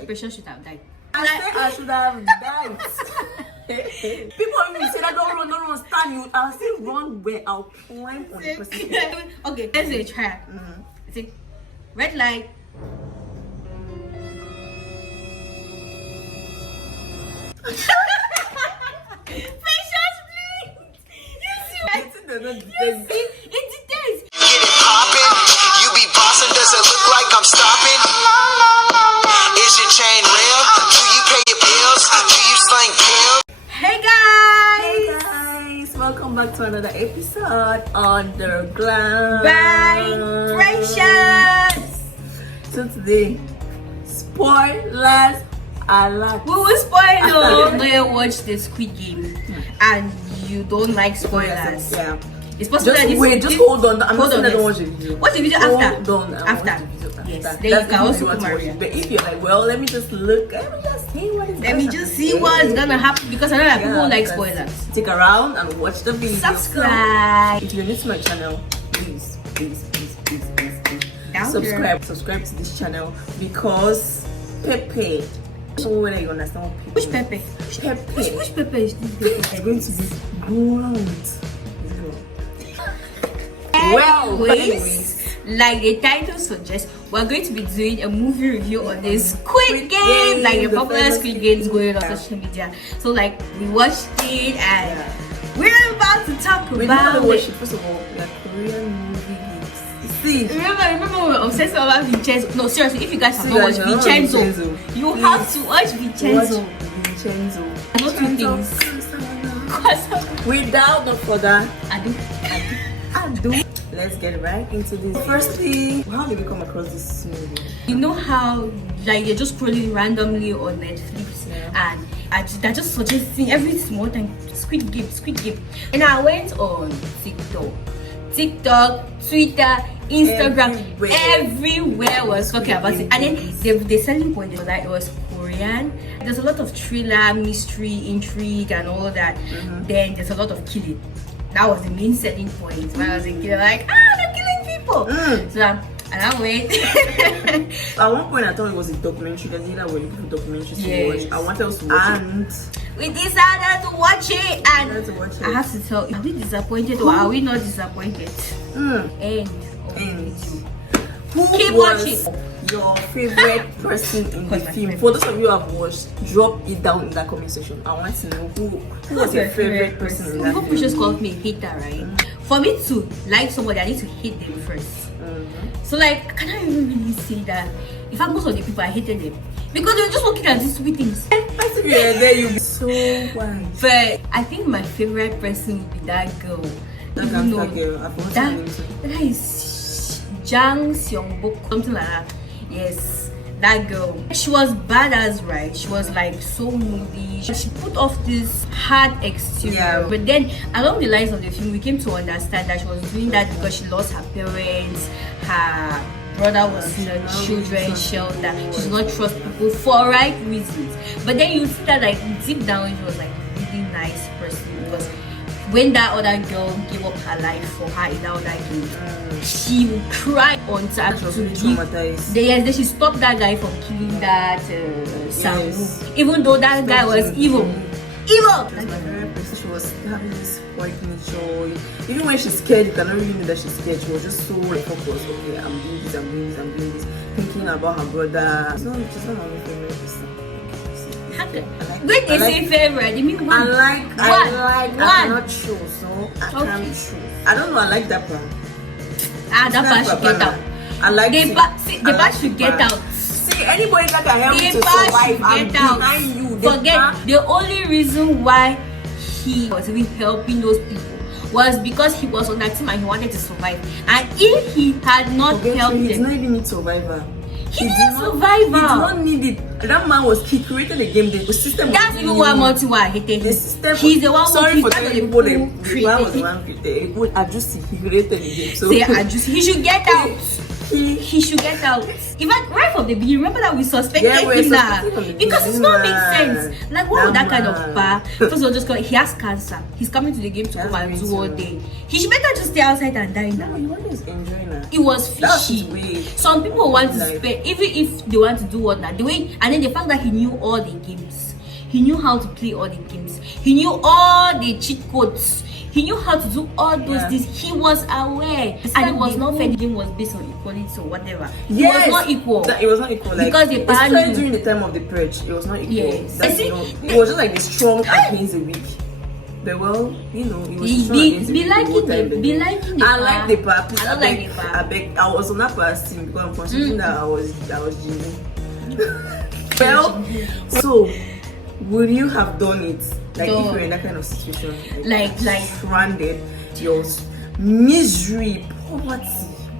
Precious should have died. I should have died. People even say that don't run, stand you. I'll still run where I'll climb on the person. Okay, let's do a try. See, red light. Precious, please. You see, it details. Get it poppin', you be bossing, does it look like I'm stopping? Is your chain real? Do you pay your bills? Do you slang pills? Hey guys! Hey guys, welcome back to another episode on the Glam. Bye, Precious! So today, spoilers alert. We will spoil you. No, you watch the Squid Game and you don't like spoilers. Yeah. It's possible that Just hold on. I'm not saying I don't watch the video. Watch the video after. Hold on. After. Yes. That's Then you can if also want to come watch around. it. But if you're like, well, let me just see what is Let me just see what's gonna happen because I know that people like because spoilers. Stick around and watch the video. Subscribe. So, if you're new to my channel, please Down subscribe to this channel because Pepe. So whether you understand what Pepe. Which Pepe? Pepe. Which Pepe is this? It's going to be ground. Well, anyways, like the title suggests, we're going to be doing a movie review on this Squid Game, like a popular Squid Games going on social media. So like we watched it and we're about to talk about it. First of all, we are Korean movie geeks. See, Remember we were obsessed about Vincenzo. No, seriously, if you guys have not watched Vincenzo, you have to watch Vincenzo. Not two things. Without no further ado. Let's get right into this. Firstly, how did we come across this movie? You know how like you're just scrolling randomly on Netflix and they're just suggesting every small time Squid Game. And I went on TikTok, Twitter, Instagram, everywhere was talking about it. And then the selling point was that it was Korean. There's a lot of thriller, mystery, intrigue, and all that. Then there's a lot of killing. That was the main selling point. When I was a kid, like, they're killing people. So and I went. At one point, I thought it was a documentary because either we're looking for documentaries to watch. I wanted us to watch it. And we decided to watch it. And I have to tell you, are we disappointed or are we not disappointed? End. Keep watching. Your favorite person in the film? For those of you who have watched, drop it down in the comment section. I want to know who was your favorite person in that film. Precious called me a hater, right? For me to like somebody, I need to hate them first. So like, I cannot even really say that. In fact, most of the people I hated them because they were just working at these stupid things. I think you're there, you'll be so wise. But I think my favorite person would be that girl. That girl. That is Jang Seongbok, something like that. Yes, that girl. She was badass, right? She was like so moody. She put off this hard exterior, but then along the lines of the film, we came to understand that she was doing that because she lost her parents. Her brother was in a children's shelter. She did not trust people for right reasons. But then you see that like deep down, she was like a really nice person because when that other girl gave up her life for her in that other game, she would cry on time to traumatized. Then she stopped that guy from killing that Sam. Even though that guy was evil. That's my favorite person. She was having this white nature. Even when she's scared, you cannot really know that she's scared. She was just so like focused. Okay, I'm doing this. Thinking about her brother. She's not my favorite person. When they say favorite, you mean one? I cannot choose, so I can't choose. I don't know, I like that part. That part should get out. I like the part should get out. See, anybody that can help you to survive, I'm behind you. Forget, the only reason why he was even helping those people was because he was on that team and he wanted to survive. And if he had not helped them, he did not even need survivor. He didn't survive. He did not need it. That man he created a game. The system. That's even one more thing why I hated him. The system. He's the one who created the man was the one created. He created the game. So he should get out. He should get out. In fact, right from the beginning, remember that we suspected him now because it's not make sense. Like what would that kind of bar? First of all, just he has cancer. He's coming to the game to come and do all day. He should better just stay outside and die now. He was enjoying that. It was That's fishy. his way. Some people want to Like, spend, even if they want to do what now, the way, and then the fact that he knew all the games, he knew how to play all the games, he knew all the cheat codes, he knew how to do all those things. He was aware, and it was not fair. The game was based on equality or whatever. yes, It was not equal. It was not equal. Like, Because the especially parent- during the time of the purge, it was not equal. Yes. That's, See, you know, it was just like the strong against the weak. But well, you know, it was Be- strong be- against the be weak liking whole the- time, but be no. liking the I part. like the part. Please, I don't like the part. I beg. I was on that part team because I'm considering that I was Jimmy. Well, so would you have done it? Like if you were in that kind of situation, Like stranded, your misery, poverty,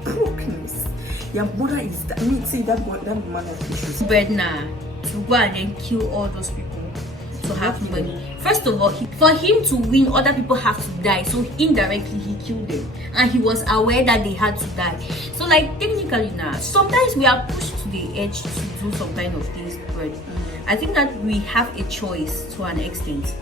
brokenness. Your mother is that. I mean, see that boy, that man has issues. but nah, to go and then kill all those people to have money. First of all, for him to win, other people have to die. So indirectly, he killed them, and he was aware that they had to die. So like technically now, sometimes we are pushed to the edge to do some kind of things, but I think that we have a choice to an extent.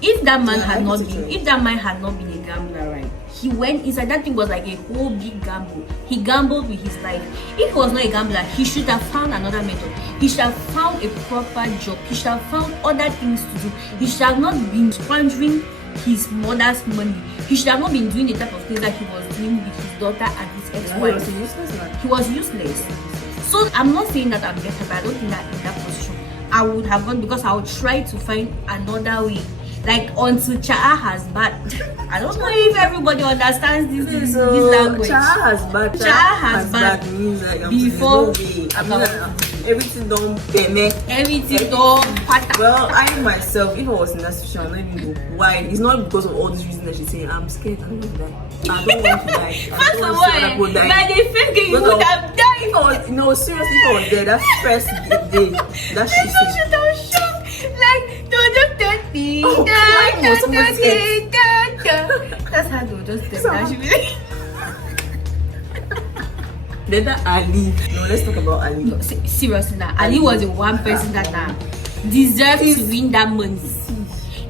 If that man had not been, if that man had not been a gambler, right? He went inside. That thing was like a whole big gamble. He gambled with his life. If he was not a gambler, he should have found another method. He should have found a proper job. He should have found other things to do. He should have not been squandering his mother's money. He should have not been doing the type of things that he was doing with his daughter and his ex-wife. He was useless, man. He was useless. So I'm not saying that I'm better, but I don't think that in that position I would have gone, because I would try to find another way. Like until Cha'a has bad. I don't know if everybody understands this language. Cha'a has bad. Cha'a has bad means like before everything don't pay me. everything don't pattern. Well, I myself, if I was in that situation, I don't even know why. It's not because of all these reasons that she's saying. I'm scared. I don't want to die. I don't want to die. First of all, by the fifth game, you would have died. If I was, no, seriously, if I was there, that first day, that shit. I'm shocked. Like, don't touch me. Oh, crying was someone's head. That's how they just step down. She be like, Then that Ali. No, let's talk about Ali. no, seriously now, Ali was the one person that deserved to win that money.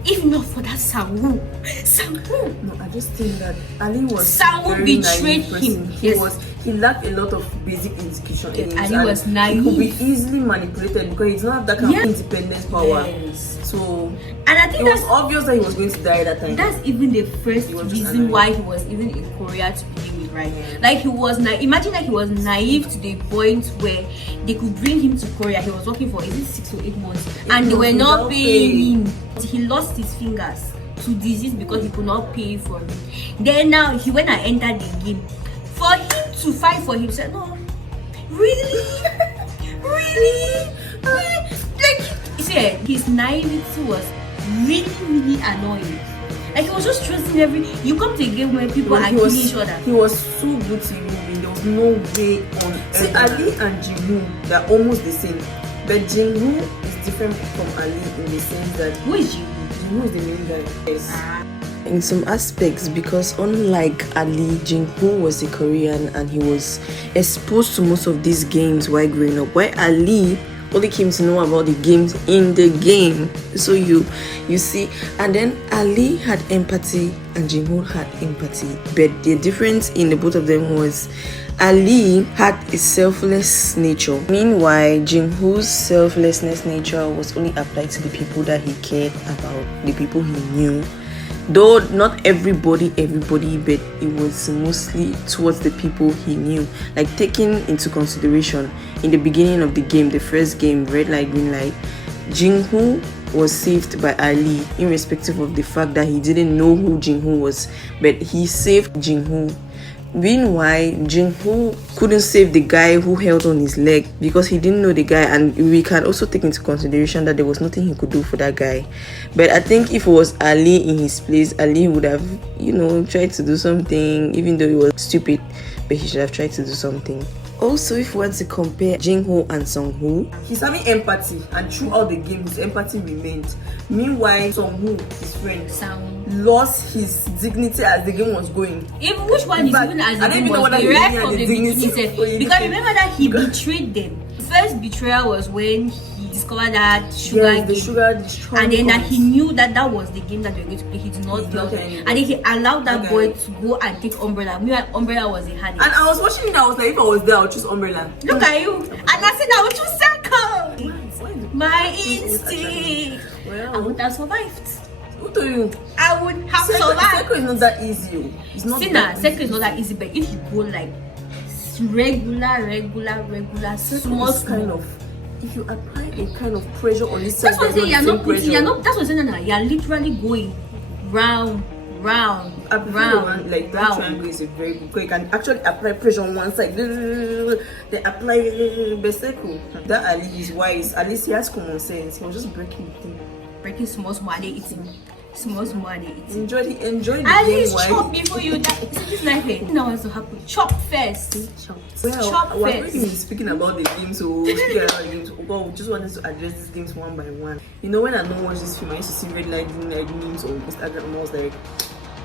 If not for that Sangu. No, I just think that Ali was Sangu very betrayed naive person. him. He lacked a lot of basic education. Yes, in Ali him, was and naive. He could be easily manipulated because he does not have that kind of independence power. Yes. So And I it think was that's obvious that he was going to die that time. That's even the first was just reason annoying. why he was even in Korea to begin with, right? Like he was imagine that he was naive to the point where they could bring him to Korea. He was working for 6 or 8 months, and they were not paying him. He lost his fingers to disease because he could not pay for it. Then now he went and entered the game. For him to fight for himself, no, really, really, like you see, his naivety was really annoying. Like he was just trusting you come to a game where people are killing each other. He was so good to moving. There was no way on earth. See, Ali and Jinwoo, they're almost the same. But Jinwoo is different from Ali in the sense that Who is you? Jinwoo is the main guy. Yes. In some aspects, because unlike Ali, Jin-Woo was a Korean and he was exposed to most of these games while growing up, while Ali only came to know about the games in the game. So you see, and then Ali had empathy and Jin-Woo had empathy, but the difference in the both of them was Ali had a selfless nature. Meanwhile, Jin-Woo's selflessness nature was only applied to the people that he cared about, the people he knew. Though not everybody, but it was mostly towards the people he knew. Like taking into consideration, in the beginning of the game, the first game, red light, green light, Jin-Woo was saved by Ali, irrespective of the fact that he didn't know who Jin-Woo was, but he saved Jin-Woo. Meanwhile, Jin-Woo couldn't save the guy who held on his leg because he didn't know the guy, and we can also take into consideration that there was nothing he could do for that guy. But I think if it was Ali in his place, Ali would have, tried to do something, even though he was stupid, but he should have tried to do something. Also, if we were to compare Jin-Woo and Sung-Woo, he's having empathy, and throughout the game, his empathy remained. Meanwhile, Sung-Woo, his friend, lost his dignity as the game was going. Even which one is even as the game was going right from the beginning? Because remember that he betrayed them. The first betrayal was when he discovered that sugar Yes, the game. sugar destroyed. And then that he knew that that was the game that they were going to play. He did not tell them. And then he allowed that boy to go and take umbrella. Meanwhile, umbrella was in hand. And I was watching it, I was like, if I was there, I would choose umbrella. Look at you. And I said I would choose second. Why? My instinct. Well, I would have survived. who told you? I would have survived. Second is not that easy. It's not that easy. Second is not that easy, but if you go like regular, small kind of, if you apply a kind of pressure on this, that's what I'm saying. You're not putting. You're not. That's what I'm saying. Now you're literally going round. Like that triangle is a very good because you can actually apply pressure on one side. They apply Beseko. That Ali is wise. At least he has common sense. He was just breaking the thing. Breaking small and they eating. Small and they eating. Enjoy the At game. least chop before you die. This life ain't now wants to happen. Chop first. Well, Chop we're first. really speaking about the games, so speaking about the games. But we just wanted to address these games one by one. You know, when I don't watch this film, I used to see red light memes on Instagram, and I was like,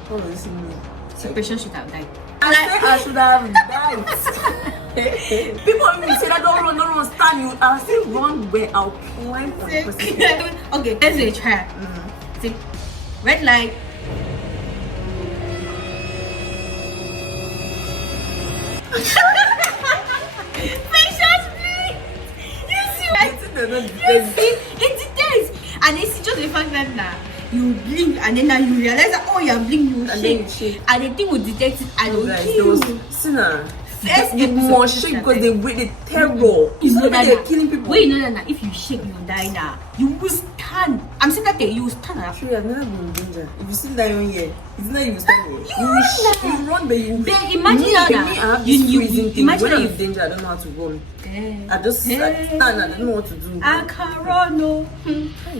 how does this mean? Separation should have died. I should have died. People even say that don't run, stand you. I'll still run where I'll climb on the person. Okay, let's do a try. See, red light. Patience, please. You see what? It details. And it's just the fact that now you blink and then now you realize that you're blinking, you shake. And the thing will detect it and will kill you. Sinner. First You must shake because they wait the terror. It's not that they're killing people. Wait, no. If you shake, you die now. You will stand. I'm saying that you will stand up. Actually, I've never been in danger. If you sit down here, it's not you stand here. You run, but you. Imagine that. I have this freezing thing. Imagine When I'm that in danger, I don't know how to run. I just stand. I don't know what to do. I can't run, no.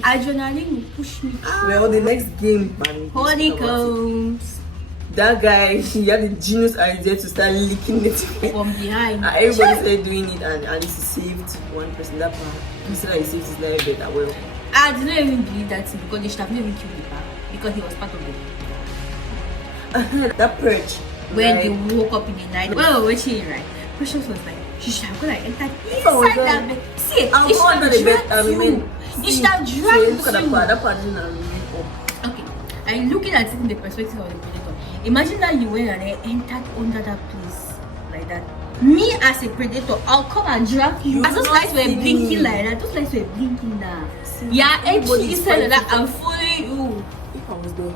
Adrenaline will push me. Well, the next game, man. Holy comes That guy, he had the genius idea to start licking it from behind. And everybody started doing it, and at least he saved one person. That part, he said that he saved his life better. Well, I did not even believe that thing because they should have never even killed the bar because he was part of it. that perch. When right? they woke up in the night, well, we're watching, right? Precious was like, she should have gone and entered was inside there, that bed. See, I'll it go should under have the bed. dragged you. It should have So dragged look at that part. That part didn't remain up. Okay, and looking at it in the perspective of the predator, imagine that you went and then entered under that place like that. Me as a predator, I'll come and drag you. As those lights were blinking like that, those lights were blinking now. Yeah, entering inside like that and following you. If I was there,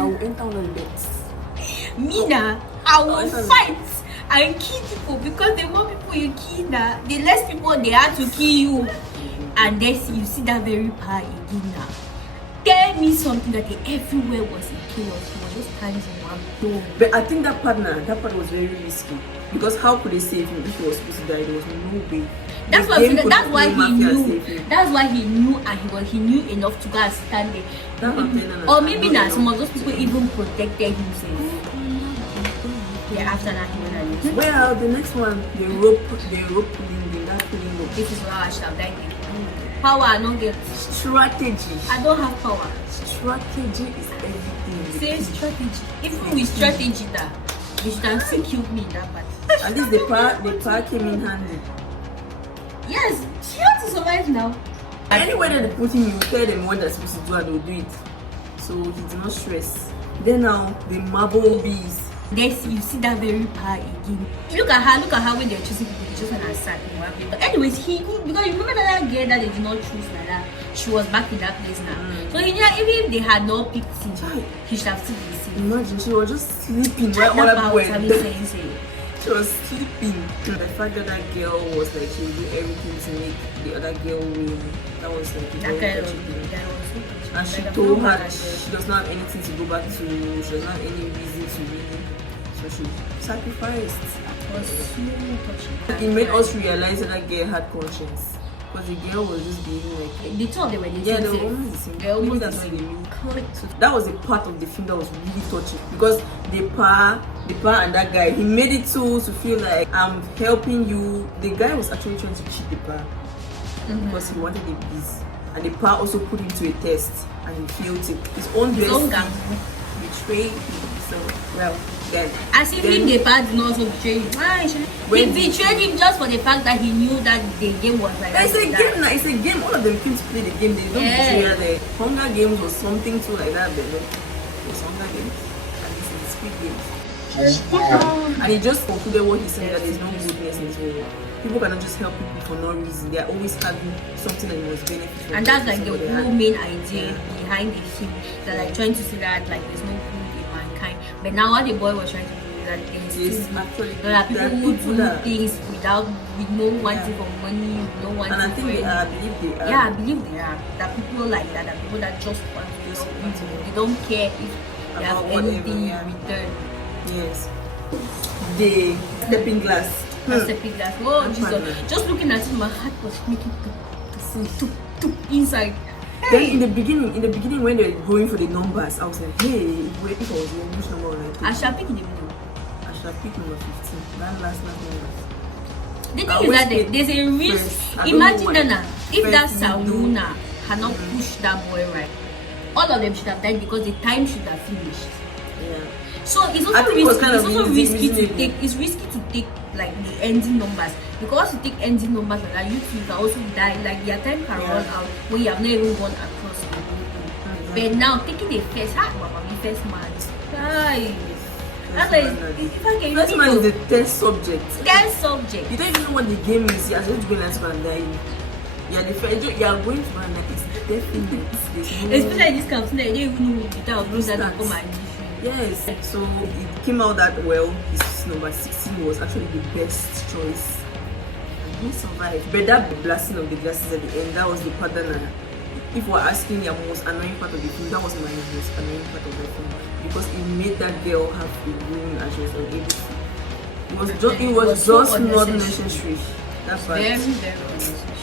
I would enter under the bed. Me now, I will fight and kill people because the more people you kill now, the less people they have to kill you. And then you see that very power again now. Tell me something that everywhere was in chaos. He was just standing in one door. But I think that part was very risky because how could they save him if he was supposed to die? There was no way. That's The what game that's couldn't why kill he Mafia knew. save him. That's why he knew, and he knew enough to go and stand there. Or maybe not some of those people even protected himself. Yeah, after that he went and used. Well, the next one, the rope pulling, that pulling rope. This is why I should have died. Power, I don't get. Strategy. I don't have power. Strategy is everything. Say strategy. Even with strategy, that they should have still killed me in that part. At least the power came in handy. Yes, she had to survive now. Anywhere that they put him, you tell them what they're supposed to do and they'll do it. So he did not stress. Then now, the marble bees. Then you see that very power again. Look at her when they're choosing people, they just went and sat in one place. But anyways, he could, because you remember that girl that they did not choose like that, she was back in that place now. So he knew that even if they had not picked him, he should have still been safe. Imagine, she was just sleeping while all that were dead. She was sleeping. The fact that that girl was like, she would do everything to make the other girl win. That was like That kind of thing. that was so touching. And she Like, told her that she does not have anything to go back to. She does not have any reason to win. So she sacrificed. was so touching. It made us realize that that girl had conscience. Because the girl was just being like, The two of them were the yeah, same they were sex. almost the same. They're almost Maybe the that's why same. they really clicked. So that was a part of the film that was really touching. Because the pa and that guy, he made it to feel like I'm helping you. The guy was actually trying to cheat the pa because he wanted the bees. And the pa also put him to a test and he failed it. His own His own bestie gang. betrayed him. So, well, then. As if him, the part did not also betray him. He betrayed him just for the fact that he knew that the game was like It's a game now. It's a game. All of them kids play the game. They don't betray the Hunger Games or something too like that. But no, it's Hunger Games. And this is Squid Games. And he just concluded what he said, that there's no goodness in this world. People cannot just help people for no reason. They are always having something that was beneficial. And that's like the whole main idea behind the film. They're like trying to say that like there's no good in mankind. But now what the boy was trying to do is that there are people who do things with no wanting for money, no wanting and I think for I believe they are. Yeah, I believe they are. That people like that, that people that just want to just they don't care if they have anything in return. Yes. The stepping glass. Stepping glass. Oh Jesus! Just looking at it, my heart was making inside. Then in the beginning when they were going for the numbers, I was like, hey, if I was young, which number would I take? I shall pick in the middle. I shall pick number 15. That last number. The thing is that there's a risk. Imagine that now, if that Sawuna had not pushed that boy right, all of them should have died because the time should have finished. Yeah. So it's also risky. It's risky to take like the ending numbers, because you take ending numbers like that, you can also die. Like your time can run out when you have not even gone across the whole. But now taking the first first match, that's like if I can. First man is the test subject. Test subject. You don't even know what the game is. You're just going to die. You're the first. You're going to run like it's definite. Especially this kind of thing, they don't even know without lose that come and yes. So it came out that well. His number 16 was actually the best choice. And he survived. But that blasting of the glasses at the end, that was the part that if we're asking your most annoying part of the film, that was my most annoying part of the film. Because it made that girl have a wound and she was unable to. It was just not necessary. That's right. Very, very unnecessary.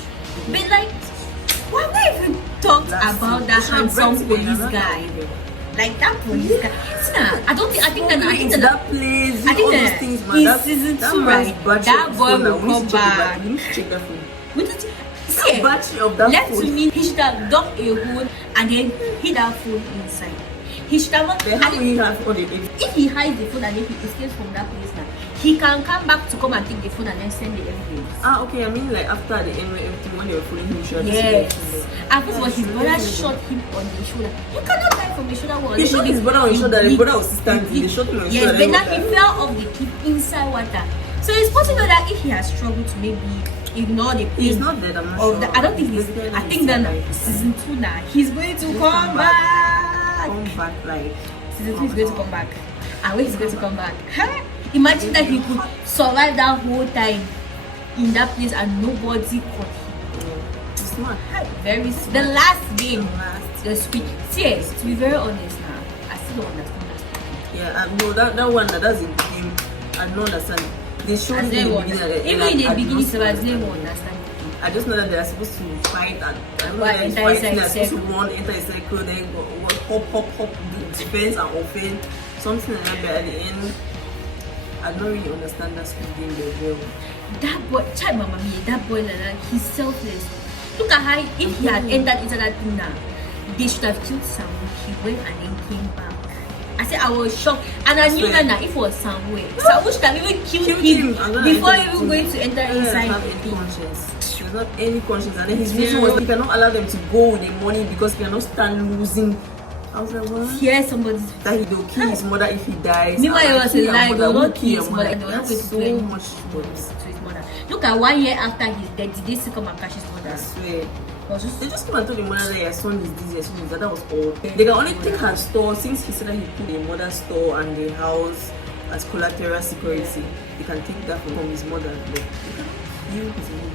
But like, why would I even talk about that handsome police guy? Like that police guy. I think that plays. I think all that those things, man. in season 2, right? That boy will come back. We need to check that phone. See, battery of that left phone. to me, he should have dug a hole and then hid that phone inside. He should have. How will he have all the if he hides the phone and then he escapes from that place now, he can come back to come and take the phone and then send the evidence. Okay. I mean, like after the everything when they were following him, yes. At first, was his brother shot him on the shoulder. You cannot die from the shoulder wall. He shot his brother on the shoulder. The brother was standing. They shot him on the shoulder. Yes, but now he fell off the cliff inside water. So it's possible that if he has struggled to maybe ignore the pain. He's not dead. I'm not sure. I don't think he's. I think that season 2 now he's going to come back. Come back, like season 2 is going to come back. And when he's going to come back, imagine that he could survive that whole time in that place and nobody caught him. It's not very. The last game, the Squid. See, to be very honest now, I still don't understand that. Yeah, no, that one, that's a game. I don't understand. They showed it in the beginning. Even in the beginning, so I didn't understand. I just know that they are supposed to fight and I don't know that they're supposed to run, enter a circle, then go hop, do defense and offense, something like that. But at the end, I don't really understand that Squid Game very well. That boy, child mama me, that boy like that, he's selfless. Look at how if he had entered into that thing now, they should have killed someone. He went and then came back. I said I was shocked, and I knew that now if it was somewhere, someone should have even killed him before even going to enter inside. There's not any conscience, and then his reason was he cannot allow them to go with the money because he cannot stand losing. I was like, what? Yeah, somebody that he'll kill his mother if he dies. Meanwhile, he was alive. They will not kill his mother. They will not going to do much to his mother. Look at 1 year after he's dead, did they still come and catch his mother? I swear. They just came and told the mother that your son is this, your son is that. That was all. They can only take her store since he said that he put the mother's store and the house as collateral security. They can take that from his mother.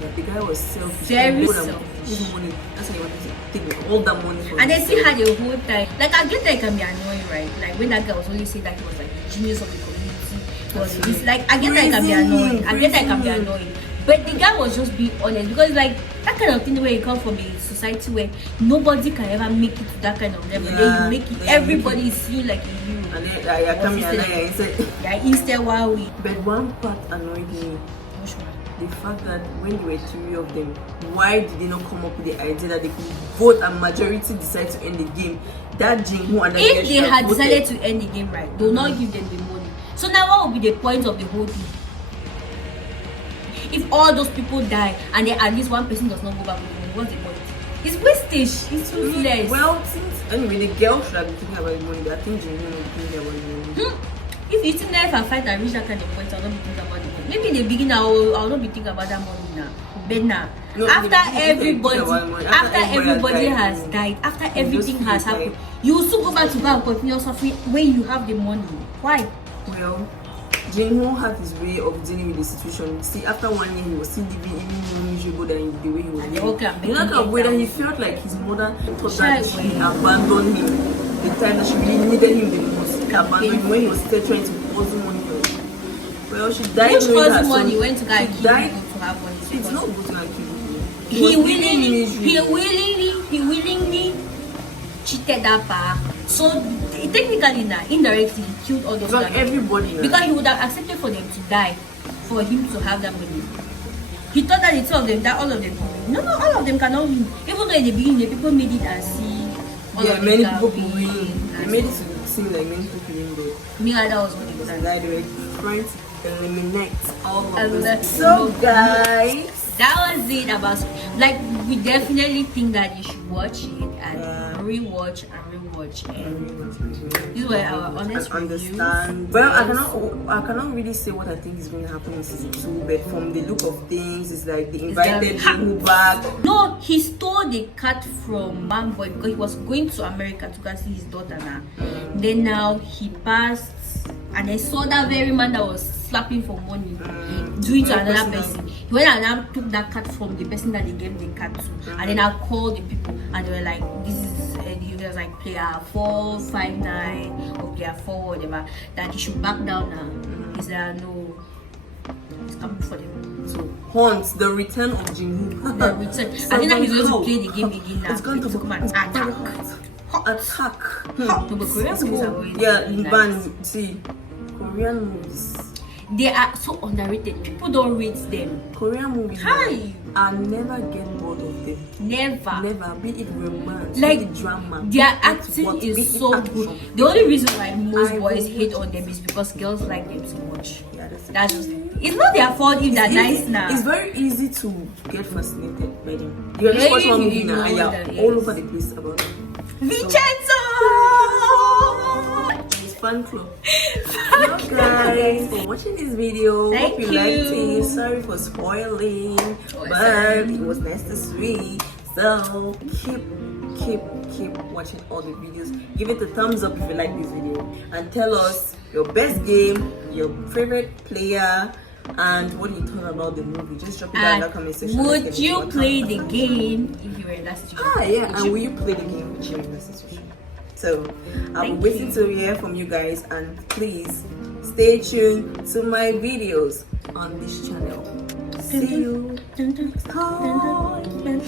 But the guy was selfish. Very selfish. His money. That's why he wanted to take all that money from and they still had the whole time. Like I get that it can be annoying, right? Like when that guy was only saying that he was like the genius of the community. Was this like I get that it can be annoying. I get that it can be annoying. But the guy was just being honest because like that kind of thing where you come from a society where nobody can ever make it to that kind of level. Then you make it, everybody is seeing like you. And then you're coming and you're inside. Yeah, instead while we. But one part annoyed me. The fact that when there were 3 of them, why did they not come up with the idea that they could vote and majority decide to end the game? That Jin-woo and that If they had voted. decided to end the game, right, they will not give them the money. So now what would be the point of the whole thing? If all those people die and then at least one person does not go back with the money, what's the point? It's wastage. It's useless. Well, since anyway, the girl should have been thinking about the money, but I think Jin-woo will be thinking about the money. If you think that if I fight and reach that kind of point, I'll not be thinking about the money. Maybe in the beginning I'll not be thinking about that money now. But now, No, after everybody everybody has died, after everything has happened, you will still go back to go and continue suffering when you have the money. Why? Well, Jin-woo had his way of dealing with the situation. See, after 1 year, he was still living even more miserable than the way he was And living. okay, In that kind of way that he felt like his mother thought that she abandoned him the time that she really needed him the most. He abandoned him when he was still trying to hustle money for her. Well, she died Which knowing was her money son. went to go and She kill died. people to have money. It's not good to kill people. He was living willingly cheated that part. So technically now, indirectly, he killed all those like other everybody. people. Because he would have accepted for them to die for him to have that money. He thought that the two of them, that all of them could win. No, all of them cannot win. Even though in the beginning, the people made it and see all of them many can people could win. win. They made it to seem like many people could win, but Me, that was what it was. and I were trying to eliminate all of And us. let's So go. guys, That was it about, like, we definitely think that you should watch it and rewatch and rewatch, and these were our honest reviews. understand. Well, I cannot really say what I think is going to happen in season 2, but from the look of things, it's like they invited Jin-woo back. No, he stole the cat from one boy because he was going to America to go see his daughter now. Then now he passed and I saw that very man that was slapping for money do it to another person. He went and now took that cat from the person that they gave the cat to, and then I called the people and they were like, this is you guys like player 459 or player 4 whatever, that he should back down now. He said no, it's coming for them. So Hunt, the return of Jin-woo. The return. I think that he's going to play the game again now. It's going to come and attack. Attack. No, but Korean movies are going Ban. See, Korean movies. They are so underrated. People don't rate them. Korean movies. Hi. I never get bored of them. Never. Never. Be it romance, Like, be it drama. their be it acting what, be is it so action. good. The only reason why most I boys will hate watch on them is because girls like them so much. Yeah, That's just, it's not their fault if they're nice now. It's very easy to get fascinated by them. You can just watch If one you movie now and know you're that, all yes. over the place about them. Vincenzo! It's fan club. Thank you guys for watching this video. Thank Hope you you. liked it. Sorry for spoiling, but it was necessary. So keep watching all the videos. Give it a thumbs up if you like this video, and tell us your best game, your favorite player, and what you thought about the movie. Just drop it down in the comment section. Let's Would get you into it. play the game if you were in that situation? Yeah, and will you play the game with you in this situation? So I'll be Thank waiting you. to hear from you guys, and please stay tuned to my videos on this channel. See you next time.